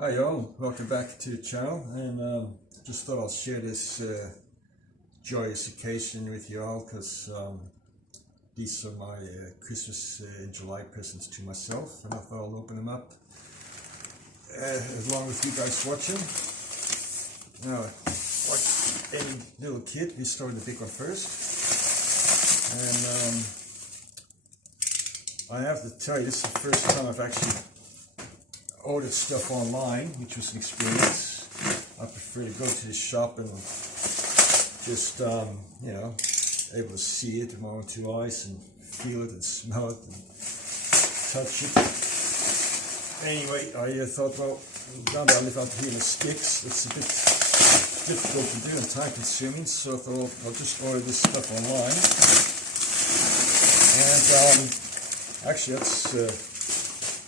Hi y'all, welcome back to the channel, and just thought I'll share this joyous occasion with you all because these are my Christmas in July presents to myself, and I thought I'll open them up along with you guys watching. Now, like any little kid, we start the big one first, and I have to tell you, this is the first time I've actually ordered stuff online, which was an experience. I prefer to go to the shop and just, you know, able to see it with my own two eyes and feel it and smell it and touch it. Anyway, I thought, well, now that I live out here in the sticks, it's a bit difficult to do and time consuming, so I thought I'll just order this stuff online. And actually, that's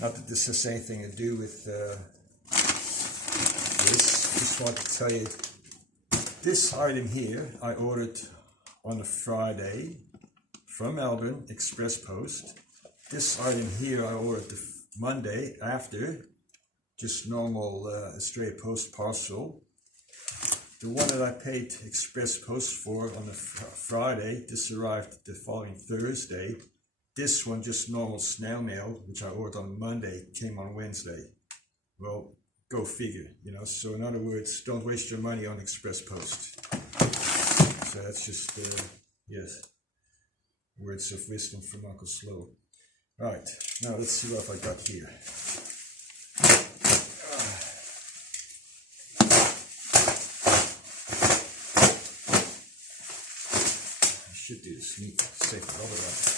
not that this has anything to do with this. Just want to tell you, this item here I ordered on a Friday from Melbourne Express Post. This item here I ordered the Monday after, just normal Australia Post parcel. The one that I paid Express Post for on the Friday, this arrived the following Thursday. This one, just normal snail mail, which I ordered on Monday, came on Wednesday. Well, go figure, you know. So in other words, don't waste your money on Express Post. So that's just, yes, words of wisdom from Uncle Slow. Right, now let's see what I got here. I should do this neat, safe cover up.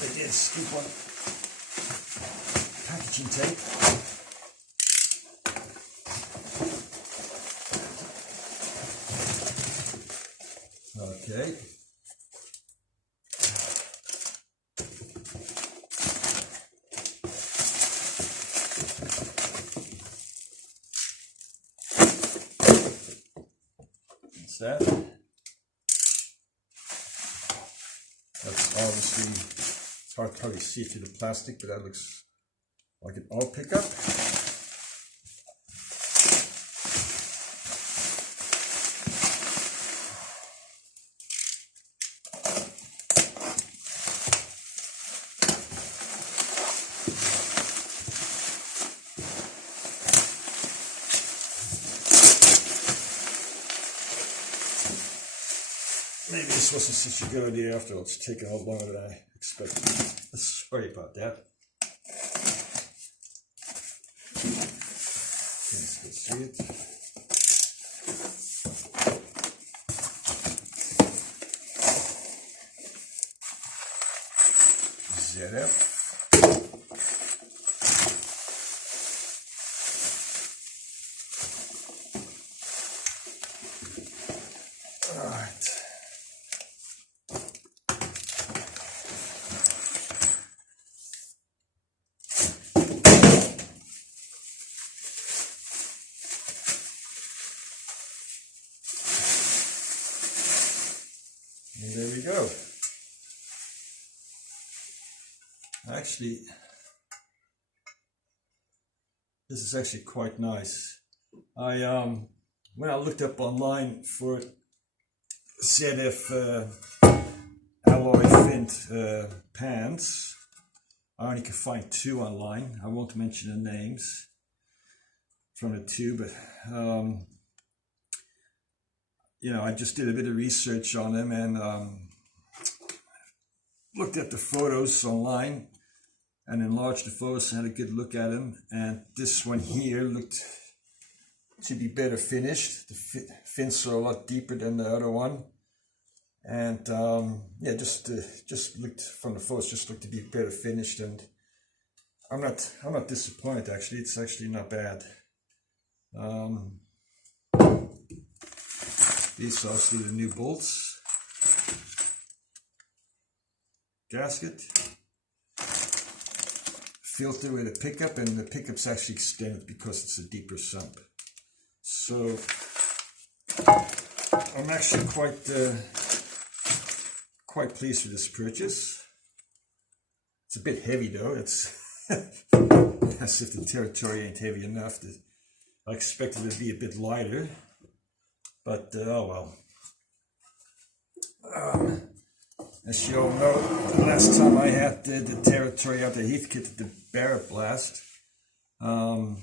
They did scoop on packaging tape. Okay. What's that? That's obviously, it's hard to probably see through the plastic, but that looks like an oil pickup. Maybe this wasn't such a good idea after all. It's taken a lot longer than I expected. Sorry about that. Can't still see it. ZF. All right. And there we go. Actually, this is actually quite nice. When I looked up online for ZF alloy finned pans, I only could find two online. I won't mention the names from the two, but you know, I just did a bit of research on them and looked at the photos online and enlarged the photos and had a good look at them. And this one here looked to be better finished. The fins are a lot deeper than the other one. And yeah, just looked from the photos, just looked to be better finished. And I'm not disappointed actually. It's actually not bad. These are obviously the new bolts. Gasket. Filter with a pickup, and the pickup's actually extended because it's a deeper sump. So I'm actually quite pleased with this purchase. It's a bit heavy though. It's as if the Territory ain't heavy enough. I expected it to be a bit lighter, but oh well. As you all know, the last time I had the Territory out, the Heathkit at the Barrett Blast, I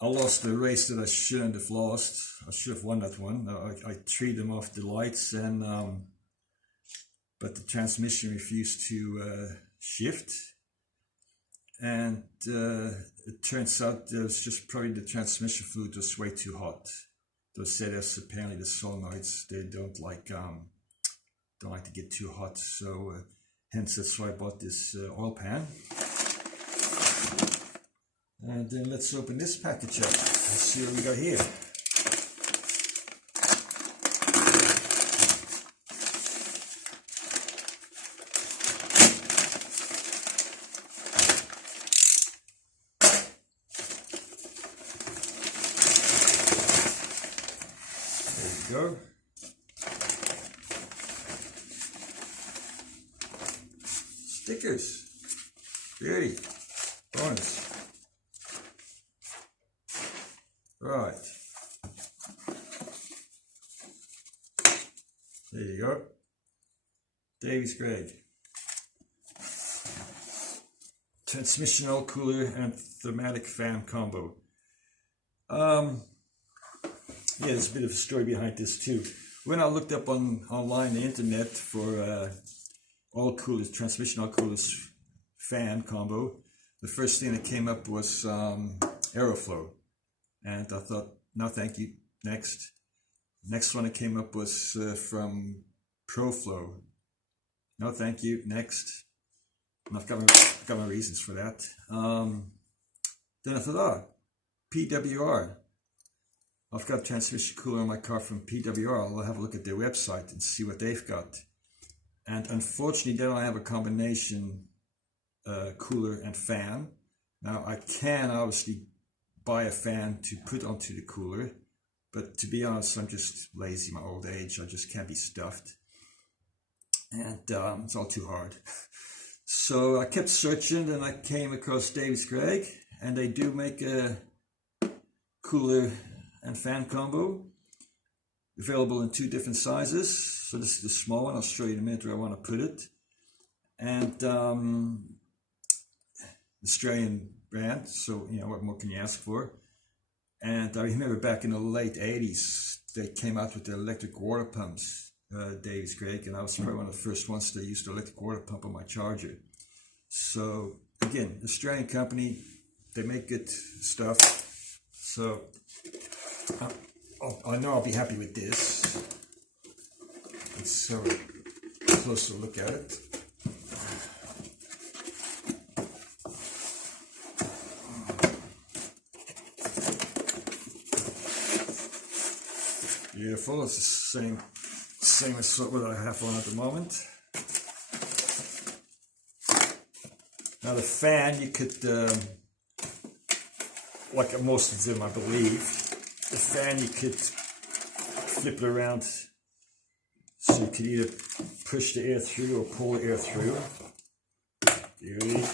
lost the race that I shouldn't have lost. I should have won that one. I treated them off the lights, and but the transmission refused to shift, and it turns out there's just probably the transmission fluid was way too hot. Those ZS, apparently the solenoids, they don't like to get too hot, so hence that's why I bought this oil pan. And then let's open this package up. Let's see what we got here. There we go. Stickers. Beauty. Bonus. Right. There you go. Davies Greg. Transmission oil cooler and thermatic fan combo. Yeah, there's a bit of a story behind this too. When I looked up online the internet for oil coolers, transmission oil coolers fan combo, the first thing that came up was Aeroflow. And I thought, no thank you, next. Next one that came up was from ProFlow. No thank you, next. And I've got my reasons for that. Then I thought, PWR. I've got a transmission cooler in my car from PWR. I'll have a look at their website and see what they've got. And unfortunately, they don't have a combination cooler and fan. Now, I can obviously buy a fan to put onto the cooler, but to be honest, I'm just lazy, my old age. I just can't be stuffed, and it's all too hard. So I kept searching, and I came across Davies Greg, and they do make a cooler and fan combo, available in 2 different sizes. So this is the small one. I'll show you in a minute where I want to put it. And Australian brand, so you know, what more can you ask for? And I remember back in the late 80s, they came out with the electric water pumps, Davies Greg, and I was probably one of the first ones that used the electric water pump on my charger. So again, Australian company, they make good stuff. So I know I'll be happy with this. Let's have a closer look at it. Beautiful. It's the same as what I have on at the moment. Now the fan, you could, like most of them I believe, the fan you could flip it around so you could either push the air through or pull the air through. Beauty.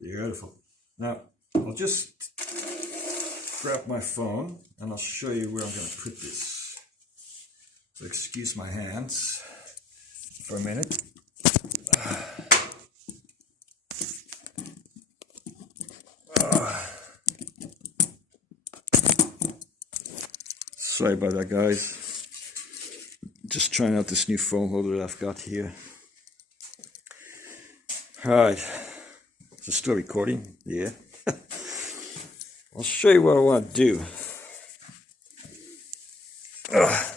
Beautiful. Now, I'll just grab my phone and I'll show you where I'm going to put this. So excuse my hands for a minute. Sorry about that, guys. Just trying out this new phone holder that I've got here. Alright. Is it still recording? Yeah. I'll show you what I want to do. I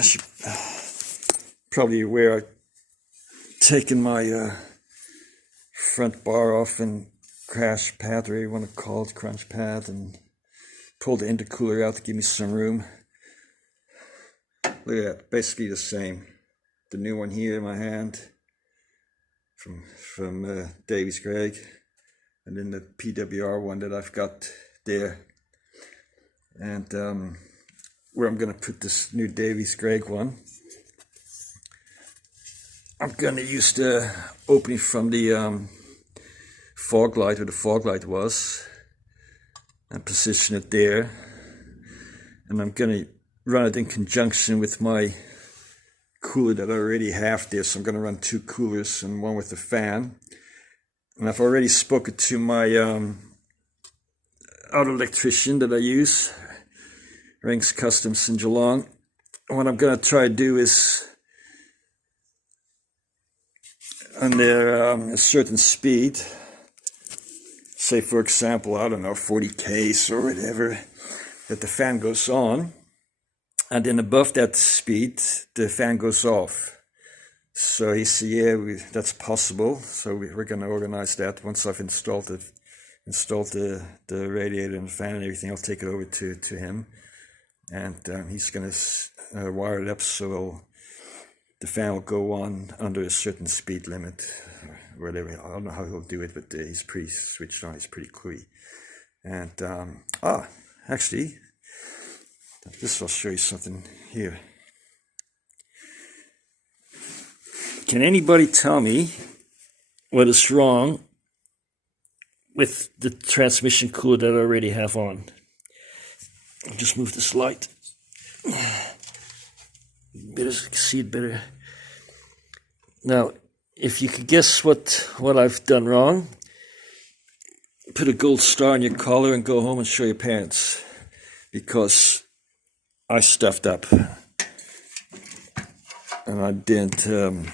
should probably aware I've taken my front bar off and crash pad, whatever you want to call it, crunch pad, and pulled the intercooler out to give me some room. Look at that, basically the same. The new one here in my hand from Davies Greg, and then the PWR one that I've got there. And where I'm going to put this new Davies Greg one, I'm going to use the opening from the fog light, where the fog light was, and position it there. And I'm going to run it in conjunction with my cooler that I already have there. So I'm going to run two coolers and one with the fan. And I've already spoken to my auto electrician that I use, Rings Customs in Geelong. What I'm going to try to do is, under a certain speed, say for example, I don't know, 40 k's or whatever, that the fan goes on, and then above that speed the fan goes off. So he said, yeah, that's possible. So we're going to organize that. Once I've installed the radiator and the fan and everything, I'll take it over to him, and he's going to wire it up so the fan will go on under a certain speed limit, or whatever. I don't know how he'll do it, but he's pretty switched on. He's pretty quick. And actually, this will show you something here. Can anybody tell me what is wrong with the transmission cooler that I already have on? I'll just move this light. Better see it better. Now, if you could guess what I've done wrong, put a gold star on your collar and go home and show your parents, because I stuffed up and I didn't know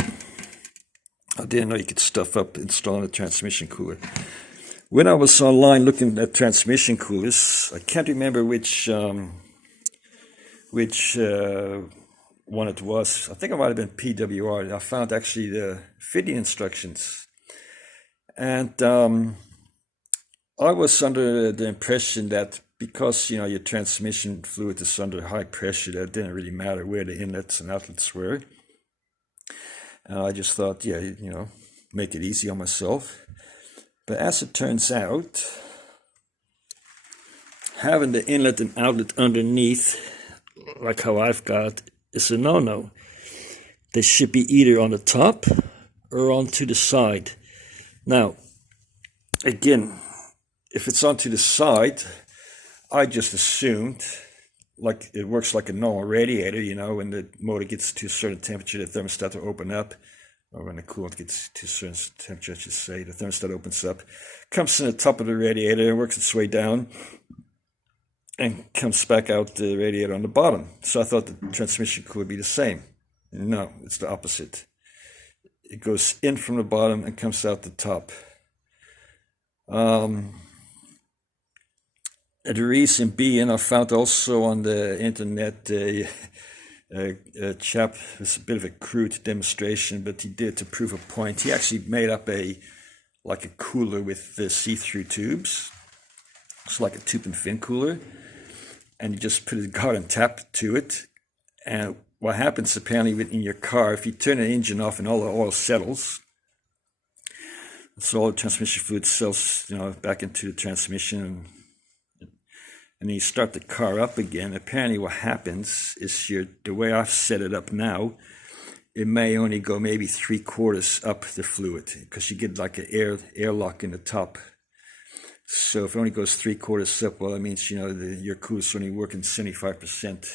you could stuff up installing a transmission cooler. When I was online looking at transmission coolers, I can't remember which one it was. I think it might have been PWR. I found actually the fitting instructions, and I was under the impression that because your transmission fluid is under high pressure, that it didn't really matter where the inlets and outlets were. And I just thought, yeah, make it easy on myself. But as it turns out, having the inlet and outlet underneath, like how I've got, is a no-no. They should be either on the top or onto the side. Now, again, if it's onto the side, I just assumed, like it works like a normal radiator, when the motor gets to a certain temperature, the thermostat will open up, or when the coolant gets to a certain temperature, I should say, the thermostat opens up, comes to the top of the radiator, works its way down, and comes back out the radiator on the bottom. So I thought the transmission cooler would be the same. No, it's the opposite. It goes in from the bottom and comes out the top. The reason being, I found also on the internet a chap, it was a bit of a crude demonstration, but he did to prove a point. He actually made up a cooler with the see-through tubes. It's like a tube and fin cooler, and you just put a garden tap to it. And what happens apparently in your car, if you turn the engine off and all the oil settles, so all the transmission fluid settles, back into the transmission, and then you start the car up again. Apparently what happens is the way I've set it up now, it may only go maybe 3/4 up the fluid, because you get like an airlock in the top. So if it only goes 3/4 up, well, that means your cooler's only working 75%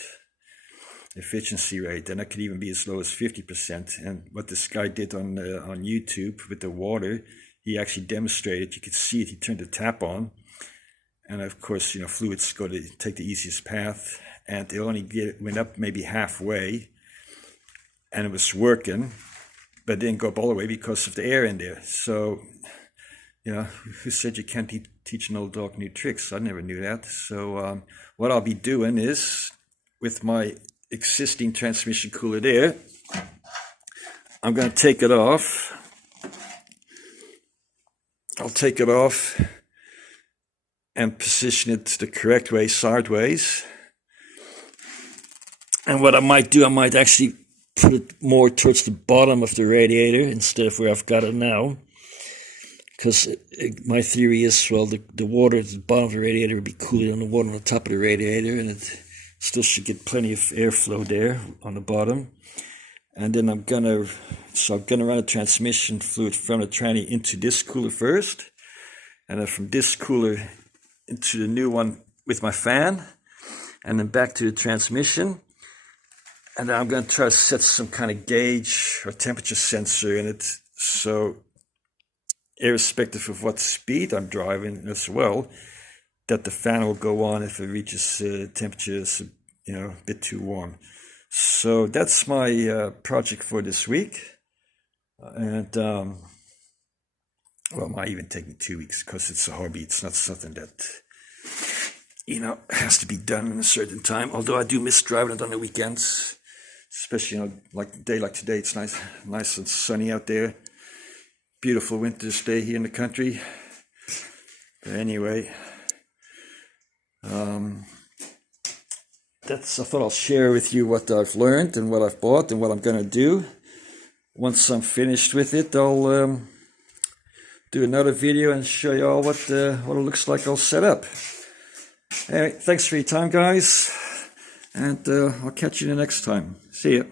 efficiency rate, and that could even be as low as 50%. And what this guy did on YouTube with the water, he actually demonstrated. You could see it. He turned the tap on, and of course, fluids go to take the easiest path, and it only went up maybe halfway, and it was working, but it didn't go up all the way because of the air in there. So You know, who said you can't teach an old dog new tricks? I never knew that. So what I'll be doing is, with my existing transmission cooler there, I'm going to take it off. I'll take it off and position it the correct way, sideways. And what I might do, I might actually put it more towards the bottom of the radiator instead of where I've got it now. Because my theory is, well, the water at the bottom of the radiator will be cooler than the water on the top of the radiator, and it still should get plenty of airflow there on the bottom. And then I'm gonna run a transmission fluid from the tranny into this cooler first, and then from this cooler into the new one with my fan, and then back to the transmission. And then I'm gonna try to set some kind of gauge or temperature sensor in it, so irrespective of what speed I'm driving as well, that the fan will go on if it reaches temperatures, you know, a bit too warm. So that's my project for this week. And, well, it might even take me 2 weeks because it's a hobby. It's not something that, you know, has to be done in a certain time. Although I do miss driving it on the weekends, especially, you know, like a day like today. It's nice and sunny out there. Beautiful winter's day here in the country. But anyway, I thought I'll share with you what I've learned and what I've bought and what I'm going to do. Once I'm finished with it, I'll do another video and show you all what it looks like all set up. Anyway, thanks for your time, guys, and I'll catch you the next time. See ya.